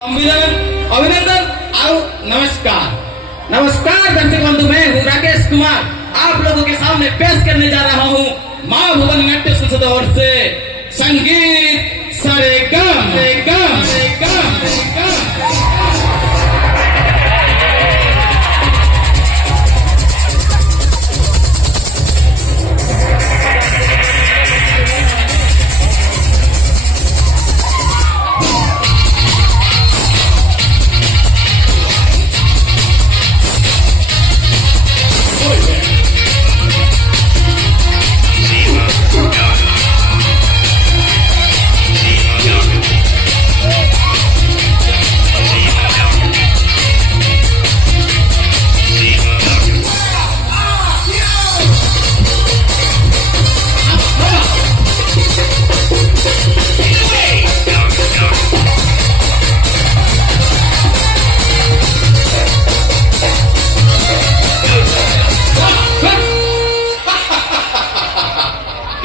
अभिनंदन अभिनंदन और नमस्कार नमस्कार दर्शक बंधु। मैं हूँ राकेश कुमार, आप लोगों के सामने पेश करने जा रहा हूँ माँ भुवन नाट्य संसद ओर से संगीत सरेगम सरेगम सरेगम सरेगम।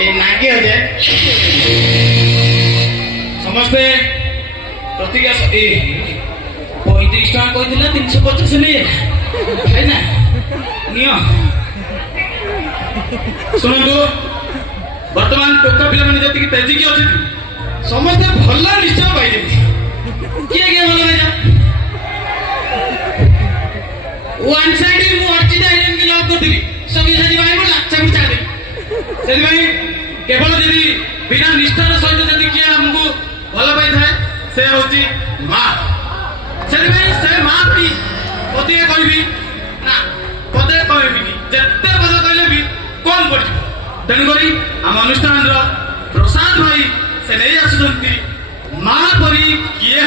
नागे हो जाए समस्ते प्रतिज्ञा 35 टाँग कही 350 नहीं है ना नियो शुणु बर्तमान टोका पिला मैंने जी तेजी की अच्छे समस्ते भल निश्चय पाई किए किए भल नहीं वन साइड मुझे अर्चिता हिरोइन की लव करती सब से अच्छा भी चाहे केवल जदि बिना निष्ठार सहित जदि किए हमको भल पाई थाए से हूँ माँ से माँ की पति कहबी ना पदे कहबी जिते पद कहले भी कम पड़ तेणुक आम अनुष्ठान प्रसाद भाई से नहीं आसुंट माँ परी किए